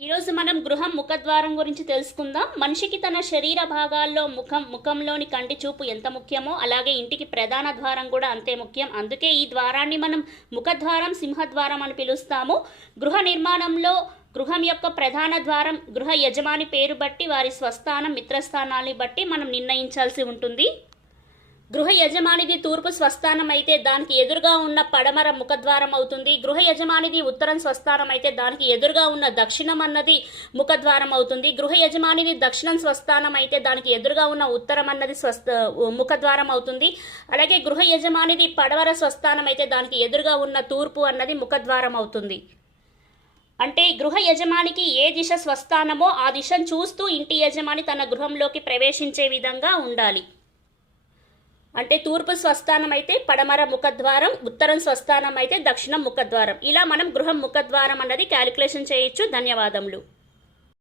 ఈరోజు మనం గృహం ముఖద్వారం గురించి తెలుసుకుందాం. మనిషికి తన శరీర భాగాల్లో ముఖం ముఖంలోని కంటి చూపు ఎంత ముఖ్యమో అలాగే ఇంటికి ప్రధాన ద్వారం కూడా అంతే ముఖ్యం. అందుకే ఈ ద్వారాన్ని మనం ముఖద్వారం సింహద్వారం అని పిలుస్తాము. గృహ నిర్మాణంలో గృహం యొక్క ప్రధాన ద్వారం గృహ యజమాని పేరు బట్టి వారి స్వస్థానం మిత్రస్థానాన్ని బట్టి మనం నిర్ణయించాల్సి ఉంటుంది. గృహ యజమానిది తూర్పు స్వస్థానం అయితే దానికి ఎదురుగా ఉన్న పడమర ముఖద్వారం అవుతుంది గృహ యజమానిది ఉత్తరం స్వస్థానం అయితే దానికి ఎదురుగా ఉన్న దక్షిణం అన్నది ముఖద్వారం అవుతుంది గృహ యజమానిది దక్షిణం స్వస్థానం అయితే దానికి ఎదురుగా ఉన్న ఉత్తరం అన్నది స్వస్థ ముఖద్వారం అవుతుంది అలాగే గృహ యజమానిది పడమర స్వస్థానం అయితే దానికి ఎదురుగా ఉన్న తూర్పు అన్నది ముఖద్వారం అవుతుంది అంటే గృహ యజమానికి ఏ దిశ స్వస్థానమో ఆ దిశను చూస్తూ ఇంటి యజమాని తన గృహంలోకి ప్రవేశించే విధంగా ఉండాలి. అంటే తూర్పు స్వస్థానం అయితే పడమర ముఖద్వారం ఉత్తరం స్వస్థానం అయితే దక్షిణం ముఖద్వారం. ఇలా మనం గృహం ముఖద్వారం అన్నది క్యాలిక్యులేషన్ చేయొచ్చు. ధన్యవాదములు.